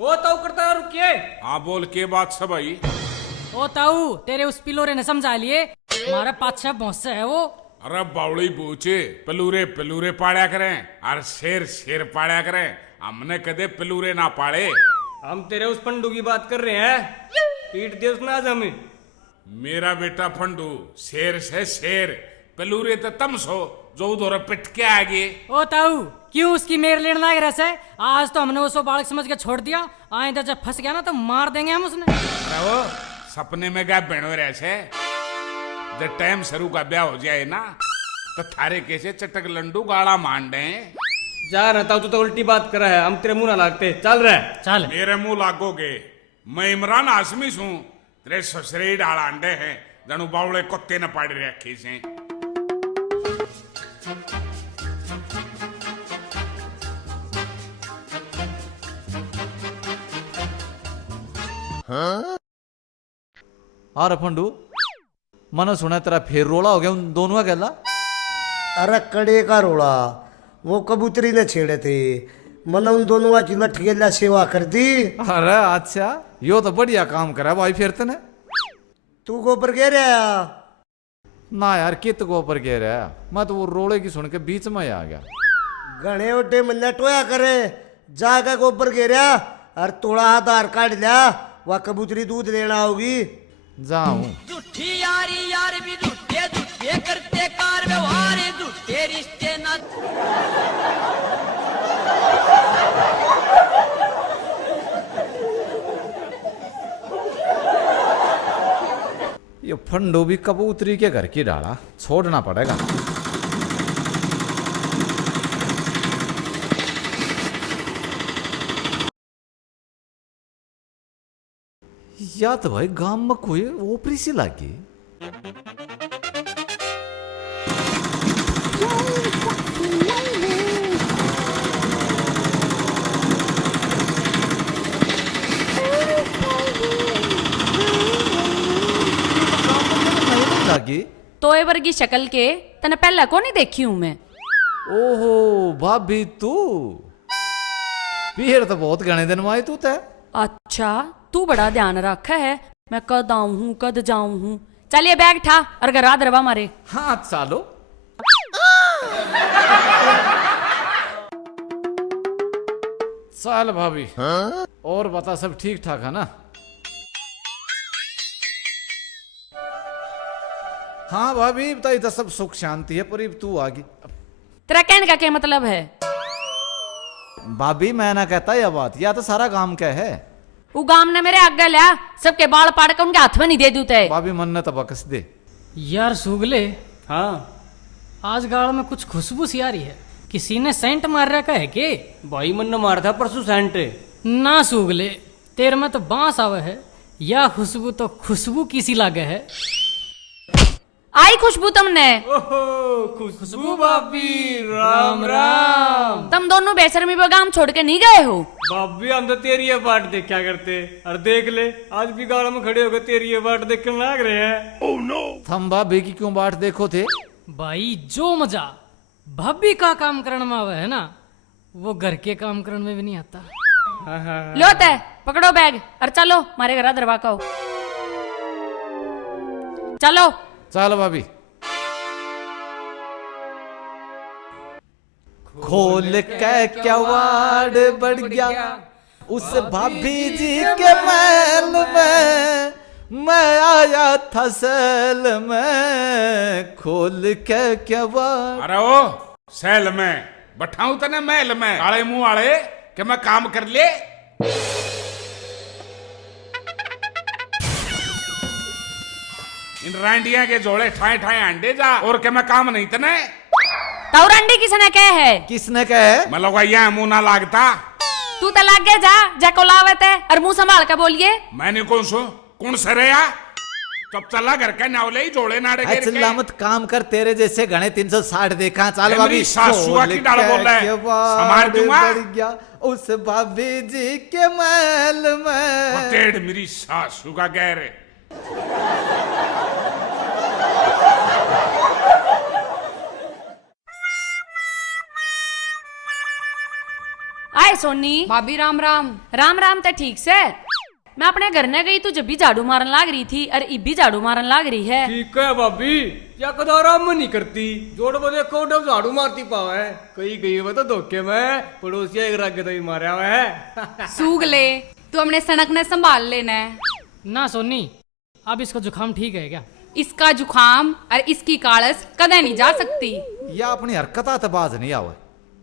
ओ ताऊ करता है, रुकिए। हाँ बोल के बात सब भाई। ओ ताऊ तेरे उस पिलोरे ने समझा लिए हमारा पाछा भौंस है वो। अरे बावड़ी बूचे पलूरे पलूरे पाड़ा करें और शेर शेर पाड़ा करें। हमने कदे पलूरे ना पाड़े। हम तेरे उस पंडू की बात कर रहे हैं, पीट दे उसने आज हमें। मेरा बेटा फंडू शेर से शेर, पलूरे तो तम सो जो उधर पिट के आगे। ओ ताऊ क्यों उसकी मेर लेने लग रहा है? आज तो हमने उसको बालक समझ के छोड़ दिया, आइंदा जब फंस गया ना तो मार देंगे हम उसने। अरे वो सपने में क्या बेणो रहे से, जब टाइम शुरू का ब्याह हो जाए ना तो थारे कैसे चटक लंडू गाड़ा मान दे। जा रहा ताऊ, तू तो उल्टी बात कर रहा है, हम तेरे मुंह ना लागते। चल रहे चल। मेरे मुंह लागोगे, मैं इमरान हाशमी हूँ। तेरे ससुरे डाला अंडे हैं जनू बावड़े कुत्ते न पाड़ रखे से। अरे फंडू मने सुना तेरा फिर रोला हो गया उन दोनों का गला। अरे कड़े का रोड़ा वो कबूतरी ने छेड़े थे, मैंने उन दोनों की लठ गेला सेवा कर दी। अरे अच्छा यो तो बढ़िया काम करा भाई फिर तने। तू गोबर कह रहा ना यार कित को ऊपर कह रहा है, मैं तो वो रोले की सुन के बीच में ही आ गया। घने ओटे मन्ना टोया करे जाकर गोबर कह रहा और थोड़ा आधार कार्ड लिया, वह कबूतरी दूध लेना होगी। जाऊं झूठी यारी यार भी झूठे झूठे करते कार व्यवहार झूठे रिश्ते न। ये फंडो भी कबूतरी के घर की डाला छोड़ना पड़ेगा। या तो भाई गांव में कोई ओपरी सी लागी। लागी तोए वर्गी शक्ल के तने पहला को नहीं देखी हूं मैं। ओहो भाभी तू फिर तो बहुत घने दिन में आई तू ते। अच्छा तू बड़ा ध्यान रखा है मैं कद आऊं हूं कद जाऊं हूं। चलिए बैग ठा और घर रात रवा मारे। हाँ चालो। चल भाभी और बता सब ठीक ठाक है ना? हाँ भाभी बताइए तो सब सुख शांति है पर तू आ गई। तेरा कहने का क्या मतलब है? भाभी मैं ना कहता यह बात, या तो सारा काम क्या है। वो गाम ने मेरे आगे लिया सबके बाल पाड़ के उनके हाथ में नहीं दे दूते। भाभी मन ने तो बकस दे। यार सुगले, हाँ आज गाड़ में कुछ खुशबू सी आ रही है, किसी ने सेंट मार रखा है के? भाई मन ने मारा था परसों सेंट। ना सुगले तेरे में तो बांस आवे है, या खुशबू तो खुशबू किसी लागे है। आई खुशबू तुमने? ओहो खुशबू भाभी, राम राम। तुम दोनों बेशर्मी वो गांव छोड़ के नहीं गए हो? भाभी हम तो तेरी ये बाट देखा करते, और देख ले आज भी गाड़ा में खड़े होकर तेरी ये बाट देखने लग रहे हैं। Oh no. थम भाभी की क्यों बाट देखो थे? भाई जो मजा भाभी का काम करने में आवे है ना, वो घर के काम करने में भी नहीं आता। लो ते पकड़ो बैग और चलो मारे घर दरवा का चलो। चल भाभी। खोल के केवाड़ बढ़ गया उस भाभी जी के महल में, मैं आया था सेल में खोल के केवाड़। अरे ओ सेल में बैठाऊं तने महल में काले मुंह वाले कि मैं काम कर ले। इन रांडिया के जोड़े ठाए ठाए अंडे जा और के मैं काम नहीं तने। तौरंडी किसने कहे है? किसने कहे? मैं लोग यह मुंह ना लागता। तू तो लाग गया जा जको लावत है और मुंह संभाल के बोलिए। मैंने कौन सो कौन सरे या तब चला घर का नावले ही जोड़े नाड़े के चिल्ला मत काम कर, तेरे जैसे घने 360 देखा। चल भाभी। मेरी सासुआ की डाल बोल रहा है, संभाल दूंगा। बढ़ गया उस भाभी जी के महल में। तेड़ मेरी सासू का गैर। सोनी। भाभी राम राम। राम राम तो ठीक से। मैं अपने घर ने गई तू जब भी झाड़ू मारन लाग रही थी और इब भी झाड़ू मारन लाग रही है। ठीक है भाभी, क्या कदा आराम में नहीं करती, जोड़ बजे को डब झाड़ू मारती पाव है। कहीं गई वो तो धोखे में पड़ोसिया एक राग तो मारा हुआ है। सूग ले, तू अपने सड़क ने संभाल लेना है। ना सोनी, अब इसका जुकाम ठीक है क्या? इसका जुखाम और इसकी कालस कदे नहीं जा सकती। या अपनी हरकता तो बाज नहीं आवे,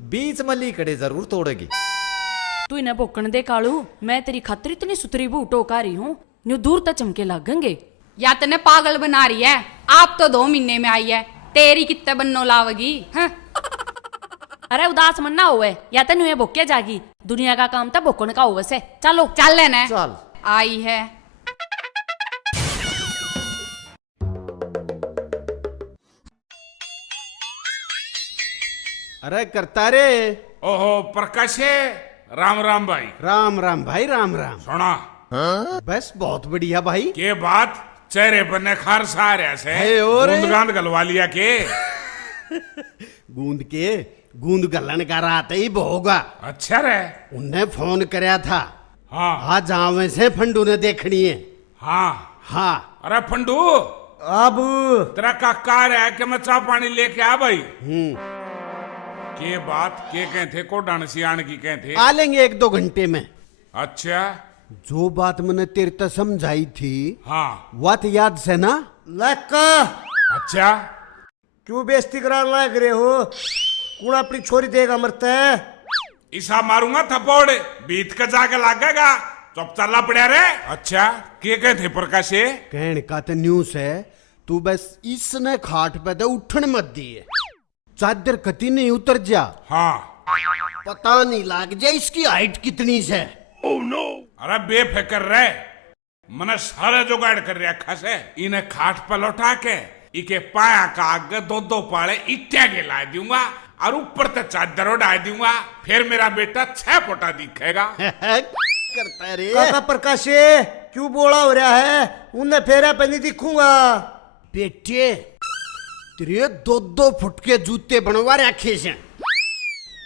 बीच मली कड़े जरूर तोड़ेगी। तू इन्हें भोकन दे कालू, मैं तेरी खातिर इतनी सुतरी बू टोका रही हूँ, न्यू दूर तक चमके लगेंगे। या तने पागल बना रही है, आप तो 2 महीने में आई है, तेरी कितने बन्नो लावगी। हाँ? अरे उदास मन ना होवे, या तो न्यू भोके जागी, दुनिया का काम था भोकन का होवे से। चलो चल लेना। चल आई है। अरे करता रे। ओहो प्रकाशे, राम राम भाई। राम राम भाई, राम राम। सुना बस बहुत बढ़िया भाई। के बात चेहरे पर ने खार सा रहा से है और गूंद गांद गलवा लिया के गूंद गलन का रात ही होगा। अच्छा रे। उनने फोन कराया था। हाँ आज जावे से फंडू ने देखनी है। हाँ हाँ। अरे फंडू, अब तेरा काका है कि मैं चाह पानी लेके आ भाई। के बात के कहते को डांसियान की कहते। आ लेंगे 1-2 घंटे में। अच्छा, जो बात मैंने तेरे तक समझाई थी, हाँ बात याद से ना? लक्का अच्छा। क्यों बेइज्जती कराने लग रहे हो? कौन अपनी छोरी देगा मरता है? ईसा मारूंगा थप्पड़, बीत का जाके लागेगा। चुप चला पड़ा रे। अच्छा, के कहते प्रकाशे? कहने का तो न्यूज है, तू बस इसने खाट पे दे उठन मत दिए, चादर कती नहीं उतर जा। हाँ पता नहीं लाग जाए इसकी हाइट कितनी से। oh, no. अरे बेफिक्र रहे, मैंने सारे जुगाड़ कर रखा से। इन्हें खाट पर लौटा के इके पाया का आगे 2-2 पाले इट्टे के ला दूंगा और ऊपर तक चादर उड़ा दूंगा। फिर मेरा बेटा 6 फुटा दिखेगा। करता रे। काका प्रकाशे, क्यों बोला हो रहा है? उन्हें फेरा पे नहीं दिखूंगा। बेटे तेरे 2-2 फुट के जूते बनवा रखे हैं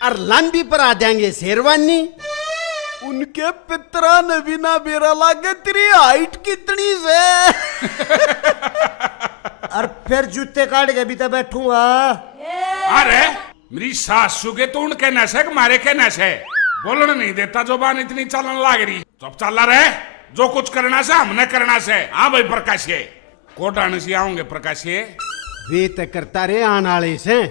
और लंबी पर आ जाएंगे शेरवानी। उनके पितरा ने भी ना बेरा लागे, तेरी हाइट कितनी से। और फिर जूते काट के भी तो बैठूंगा। अरे मेरी सासू के तो उनके नशे मारे के नशे बोलने नहीं देता, जुबान इतनी चलन लाग रही। चुप चला रहे, जो कुछ करना से हमने करना से। हाँ भाई प्रकाशे, कोटाने से आऊंगे प्रकाशे। वे तो करता रे आने वाले से।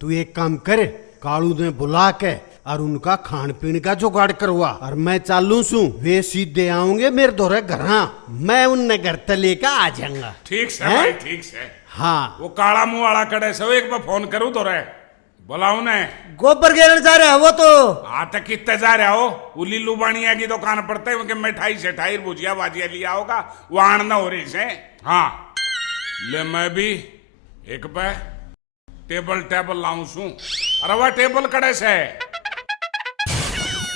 तू एक काम कर, कालू ने बुला के और उनका खान पीन का जुगाड़ करवा, और मैं चालू सू। वे सीधे आऊंगे मेरे दोरे घर, मैं उनने घर तक लेकर आ जाऊंगा। ठीक से भाई, ठीक से। हाँ। वो काला मुंह वाला कड़े से एक बार फोन करूँ तो रे बोलाऊ ने। गोबर घेरने जा रहे हो वो तो। तक कितने जा रहा हो? वो लीलू बानिया की दुकान पड़ते हैं, मिठाई सेठाई भुजिया भाजिया लिया होगा, वो आनंद हो रही से। हाँ ले, मैं भी एक पे टेबल लाऊं सू। अरे वह टेबल कड़े से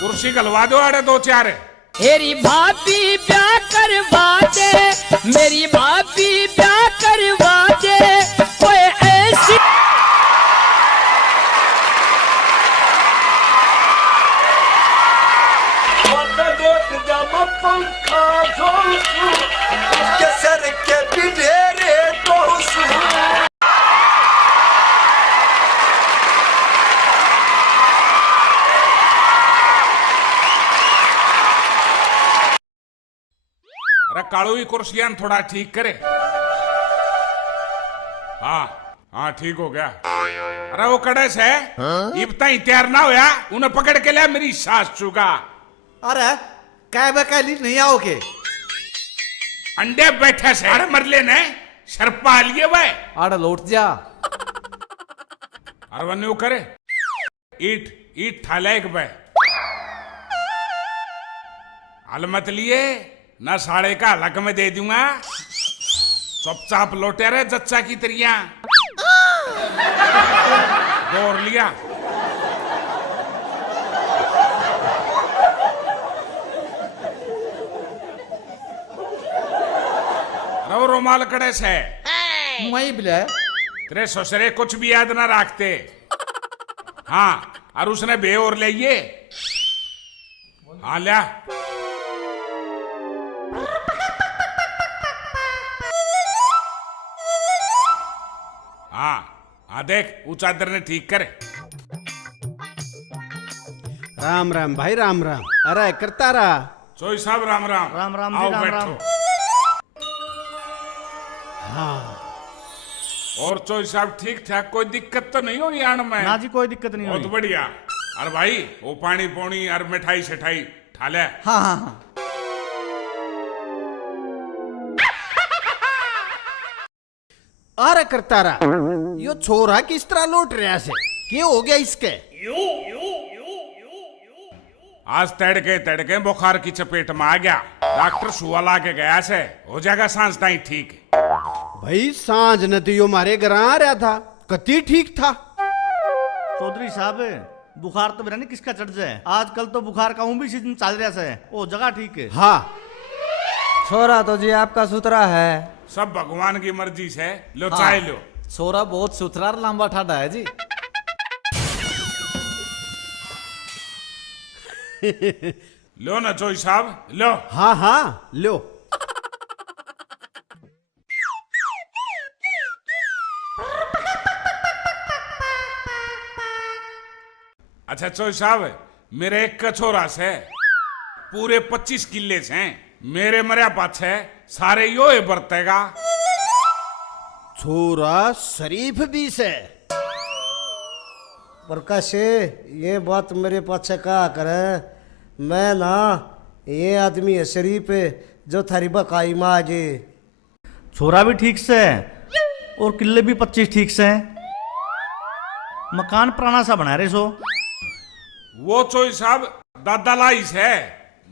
कुर्सी गलवा दो आड़े 2-4। मेरी भाभी ब्याह करवा दे, मेरी भाभी ब्याह करवा दे, कोई ऐसी। अरे कालू ही कुर्सियां थोड़ा ठीक करे। हाँ हाँ ठीक हो गया। अरे वो कड़े से इब तक तैयार ना होया, उन्हें पकड़ के लिया मेरी सास चुका। अरे काय बकाली नहीं आओगे? अंडे बैठे से अरे मरले ने शर्पा लिए वह आड़ लौट जा। अरे वन्य वो करे ईट थाला एक बे हाल मत लिए ना, साढ़े का हलक में दे दूंगा। चुपचाप लौटे रहे जच्चा की तरिया। दौड़ लिया। अरे वो रुमाल कड़े से मैं बिले तेरे ससुरे कुछ भी याद ना रखते। हाँ और उसने बे और लिए हाँ लिया। हाँ देख वो चादर ने ठीक करे। राम राम भाई राम राम। अरे करता रहा। चोई साहब राम राम। राम राम जी, आओ राम बैठो। राम। हाँ और चोई साहब ठीक ठाक, कोई दिक्कत तो नहीं होगी आने में? ना जी कोई दिक्कत नहीं बहुत हुई। बढ़िया। अरे भाई वो पानी पौनी और मिठाई सिठाई ठा ले। हाँ हाँ हाँ। अरे करता रहा। यो छोरा किस तरह लौट रहा से? क्या हो गया इसके? आज तड़के तड़के बुखार की चपेट में आ गया। डॉक्टर सुआ ला के गया से, हो जाएगा सांस ताई ठीक। भाई सांझ न तो यो मारे घर आ रहा था, कति ठीक था। चौधरी साहब बुखार तो मेरा नहीं किसका चढ़ जाए, आजकल तो बुखार का भी सीजन चल रहा है। ओ जगह ठीक है। हाँ छोरा तो जी आपका सुथरा है। सब भगवान की मर्जी से। लो चाय लो। छोरा बहुत सुथरा और लंबा ठाडा है जी। लो ना चोई साहब लो। हाँ हाँ लो। अच्छा चोई साहब, मेरे एक कछोरा से पूरे 25 किले से मेरे मरिया पाछे सारे यो ही बरतेगा। छोरा शरीफ भी से। प्रकाश ये बात मेरे पाछे कहा करे, मैं ना ये आदमी है शरीफ जो थारी बकाई में आ जे। छोरा भी ठीक से और किले भी 25 ठीक से। मकान पुराना सा बना रहे सो। वो चोई साहब दादा लाइस है,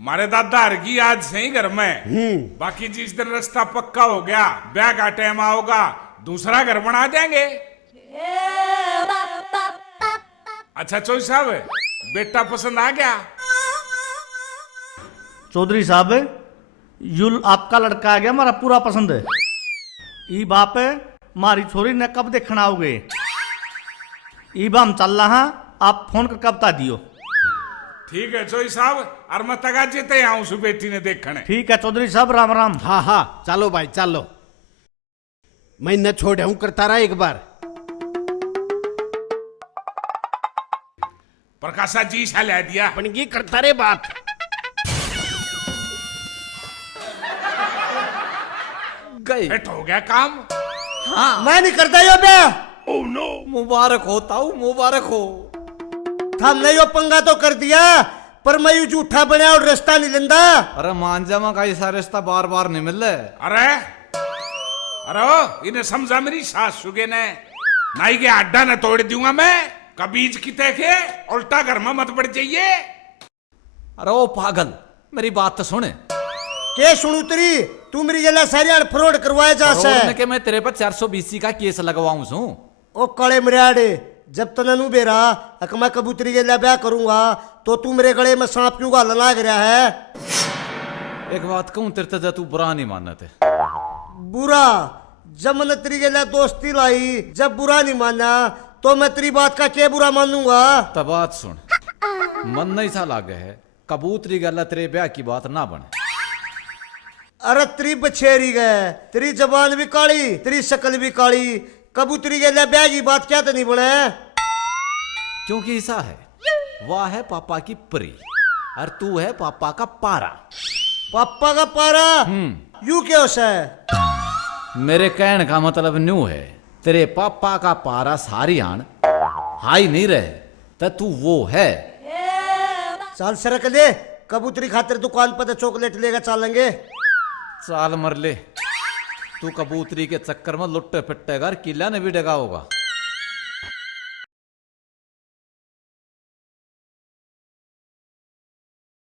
मारे दादा हरगी आज से ही घर में। बाकी जिस दिन रास्ता पक्का हो गया, ब्याह का टाइम आओगा, दूसरा घर बना देंगे। अच्छा चोई साहब, बेटा पसंद आ गया? चौधरी साहब युल आपका लड़का आ गया, हमारा पूरा पसंद है। ई बाप मारी छोरी ने कब देखना आओगे? ई हम चल रहा, आप फोन कर कब ता दियो। ठीक है चोई साहब, और मैं तगा जेते आऊं सु बेटी ने देखने। ठीक है चौधरी साहब, राम राम। हाँ हाँ चलो भाई चलो। मैं न छोड़ हूं करता रहा एक बार। प्रकाशा जी सा ले दिया। अपन की करता रे बात। गई फिट हो गया काम। मैं नहीं करता यो बे। मुबारक हो ताऊ, मुबारक हो। हमने यो पंगा तो कर दिया, पर मैं यू झूठा बना और रास्ता नहीं लेंदा। अरे मांझा में का ऐसा रिश्ता बार बार नहीं मिल रहा। अरे इन्हें समझा मेरी सास सुगे ने, नाई के अड्डा न तोड़ दूंगा मैं। कबीज की के उल्टा घर में मत बढ़ जाइए। अरे ओ पागल, मेरी बात तो सुन। के सुनू तेरी? तू मेरी जला सारी फ्रॉड करवाए जा से। करोड़ ने के मैं तेरे पर 420 का केस लगवाऊं सू। ओ काले मरियाड़े, जब तक नू बेरा अक मैं कबूतरी के लिए ब्याह करूंगा तो तू मेरे गले में सांप क्यों गालने लग रहा है? एक बात कहूं तेरे ते तू बुरा नहीं मानते। बुरा? जब मैंने तेरी के लिए दोस्ती लाई, जब बुरा नहीं माना तो मैं तेरी बात का क्या बुरा मानूंगा? तब बात सुन, मन नहीं सा लागे है कबूतरी गला तेरे ब्याह की बात ना बने। अरे तेरी बछेरी गए, तेरी जबान भी काली, तेरी शक्ल भी काली, कबूतरी के लिए ब्याह की बात क्या तो नहीं बने? क्योंकि ऐसा है, वह है पापा की परी और तू है पापा का पारा। पापा का पारा? यू क्या है? मेरे कहने का मतलब न्यू है, तेरे पापा का पारा सारी आन हाई नहीं रहे तो तू वो है। चल सरक ले, कबूतरी खातिर दुकान पर तो चॉकलेट लेकर चलेंगे। चाल मर ले, तू कबूतरी के चक्कर में लुट्टे पिट्टे कर किला ने भी डगा होगा।